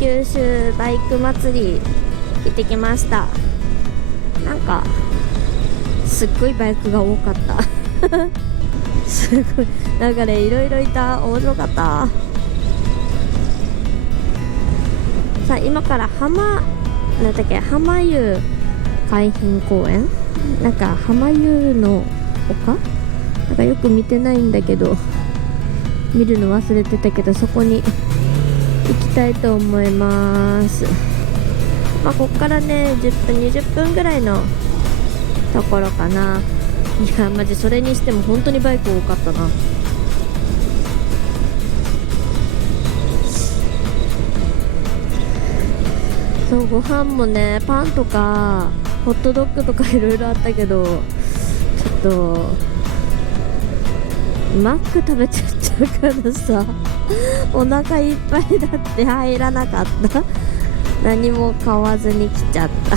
九州バイク祭り行ってきました。なんかすっごいバイクが多かったすごいなんかね、いろいろいた。面白かった。さあ今からなんだっけ、浜湯海浜公園、なんか浜湯の丘、なんかよく見てないんだけど、見るの忘れてたけど、そこに行きたいと思います。まあこっからね10分20分ぐらいのところかな。いやマジそれにしても本当にバイク多かったな。そう、ご飯もね、パンとかホットドッグとかいろいろあったけど、ちょっとマック食べちゃったからさお腹いっぱいだって入らなかった。何も買わずに来ちゃった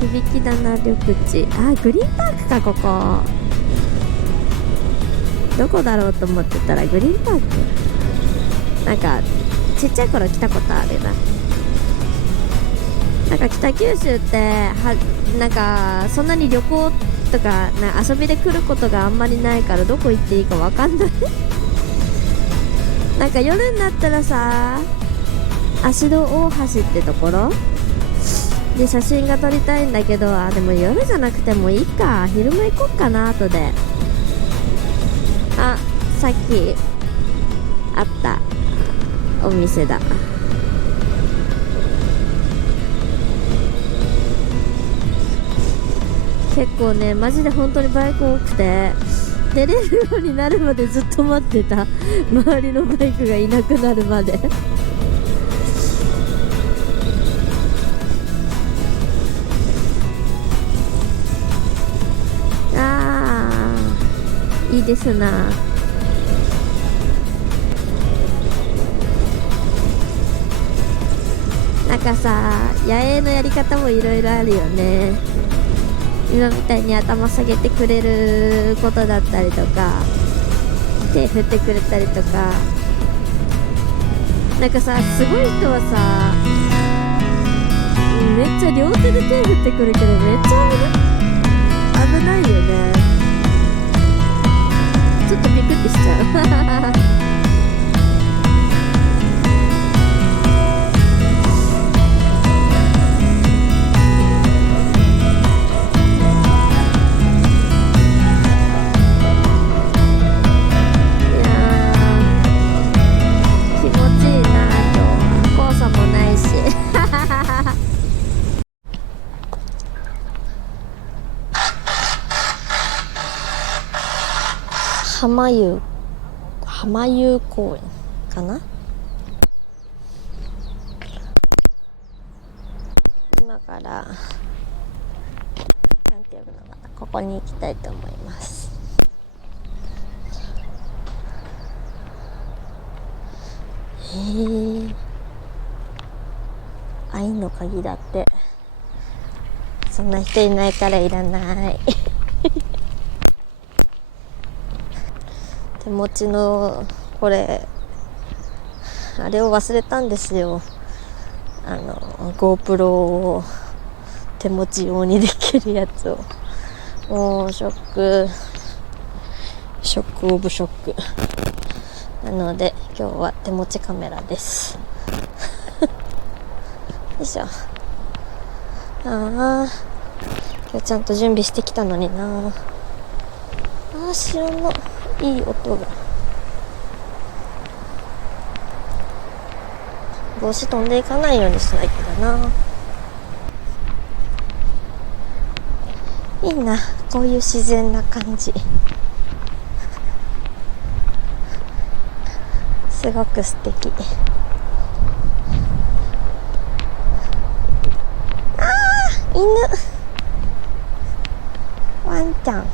響きだな緑地。あ、グリーンパークか。ここどこだろうと思ってたらグリーンパーク。なんかちっちゃい頃来たことあるな。なんか北九州ってなんかそんなに旅行とか遊びで来ることがあんまりないから、どこ行っていいかわかんないなんか夜になったらさ、芦戸大橋ってところで写真が撮りたいんだけど、でも夜じゃなくてもいいか、昼間行こっかな。後でさっきあったお店だ。結構ね、マジで本当にバイク多くて、出れるようになるまでずっと待ってた。周りのバイクがいなくなるまでいいですな。なんかさ、野営のやり方もいろいろあるよね。今みたいに頭下げてくれることだったりとか、手振ってくれたりとか、なんかさ、すごい人はさ、めっちゃ両手で手振ってくるけど、めっちゃ危ないよね。ちょっとビクってしちゃう浜湯公園かな。今からなんていうのかな、ここに行きたいと思います。愛の鍵だって。そんな人いないからいらない手持ちのこれ、あれを忘れたんですよ。GoPro を手持ち用にできるやつを。もうショックオブショックなので、今日は手持ちカメラですよいしょ。今日ちゃんと準備してきたのにな。潮のいい音が。帽子飛んでいかないようにしないとだな。いいな、こういう自然な感じ。すごく素敵。犬、ワンちゃん。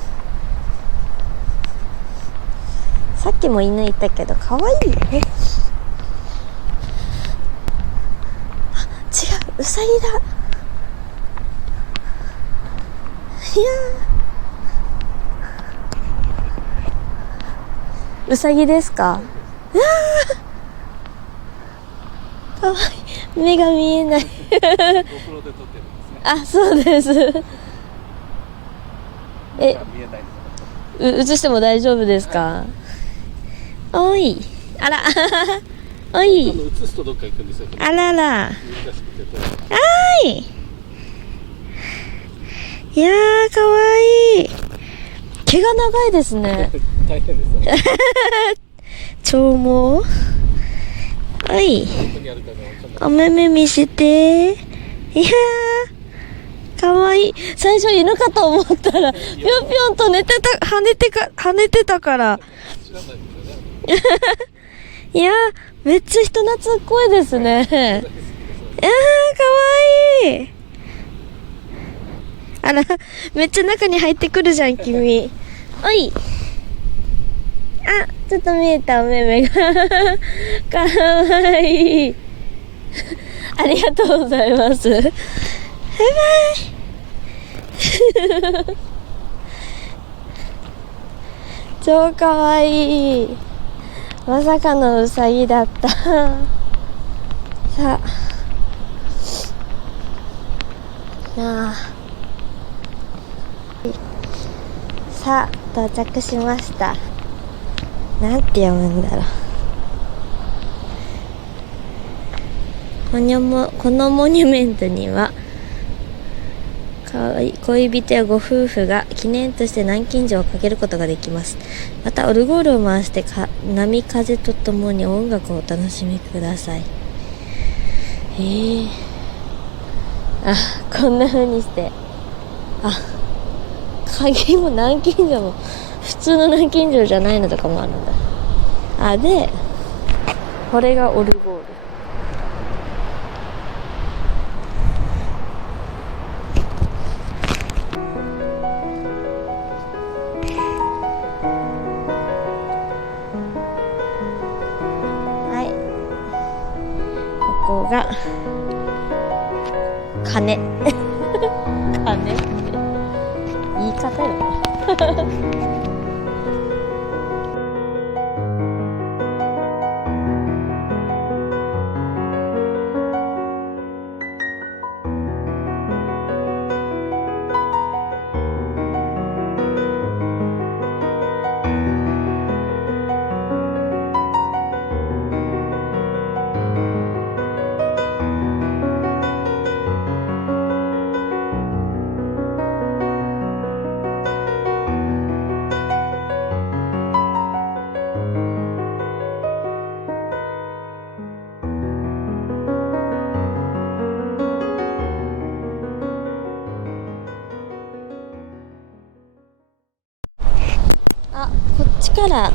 さっきも犬いたけど可愛いよね。違う、ウサギだ。いやうさぎですか？うわー、かわいい。目が見えないあ、そうです。映しても大丈夫ですか？おい、あらおい、映すとどっか行くんですよ。あらら、あーい、いやー、かわいい。毛が長いですね大変ですよね。長毛。おい、お目目見せて。いやー、かわいい。最初犬かと思ったらぴょんぴょんと跳ねてたからいやー、めっちゃ人懐っこいですね。いやー、かわいい。あら、めっちゃ中に入ってくるじゃん君。おい、あ、ちょっと見えたお目目がかわいいありがとうございます。バイバイ超かわいい。まさかのうさぎだったさあ到着しました。なんて読むんだろう。このモニュメントには恋人やご夫婦が記念として南京錠をかけることができます。またオルゴールを回して波風とともに音楽をお楽しみください。あ、こんな風にして、あ、鍵も南京錠も普通の南京錠じゃないのとかもあるんだ。あ、でこれがオルゴール。はい、ここが鐘鐘って言い方よねあ、こっちから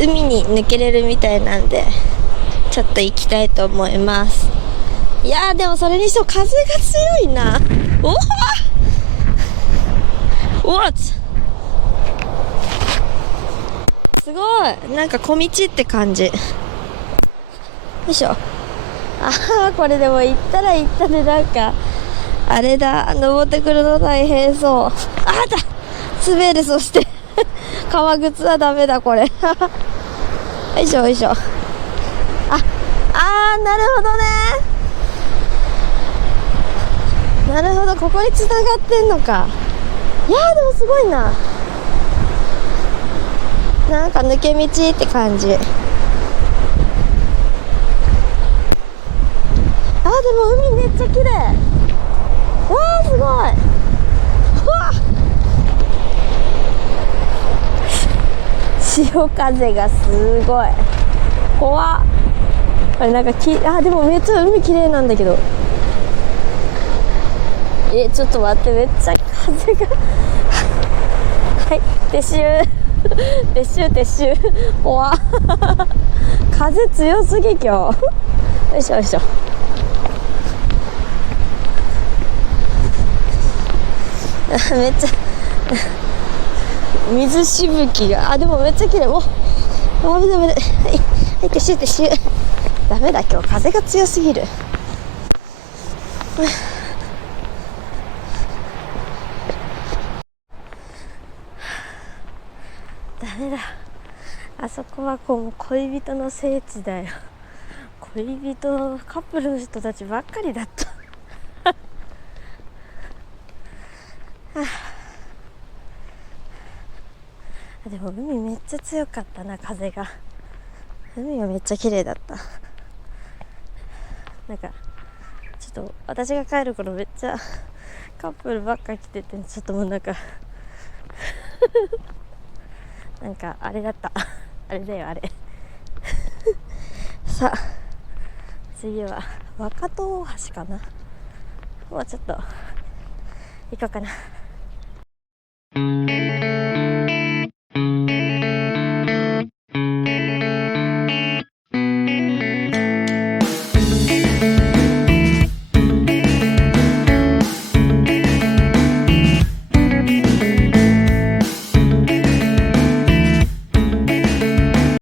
海に抜けれるみたいなんでちょっと行きたいと思います。いやー、でもそれにしても風が強いな。What? すごい、なんか小道って感じ。よいしょ。ああ、これでも行ったら行ったで、なんかあれだ、登ってくるの大変そう。あだ、滑る。そして革靴はダメだこれよいしょよいしょ。なるほどね。なるほど、ここに繋がってんのか。いやー、でもすごいな。なんか抜け道って感じ。でも海めっちゃ綺麗。わー、すごい。うわ潮風がすごい怖っ。あれなんかでもめっちゃ海綺麗なんだけど。ちょっと待って、めっちゃ風がはい撤収撤収怖っ風強すぎ今日よいしょよいしょ。めっちゃ水しぶきが、でもめっちゃ綺麗。ダメはい撤収ダメだ、今日風が強すぎる。ダメだ、あそこはこう恋人の聖地だよ。恋人カップルの人たちばっかりだったでも海めっちゃ強かったな、風が。海はめっちゃ綺麗だった。なんかちょっと私が帰る頃めっちゃカップルばっか来てて、ちょっともうなんかなんかあれだったあれだよあれさあ次は若戸大橋かな。もうちょっと行こうかな。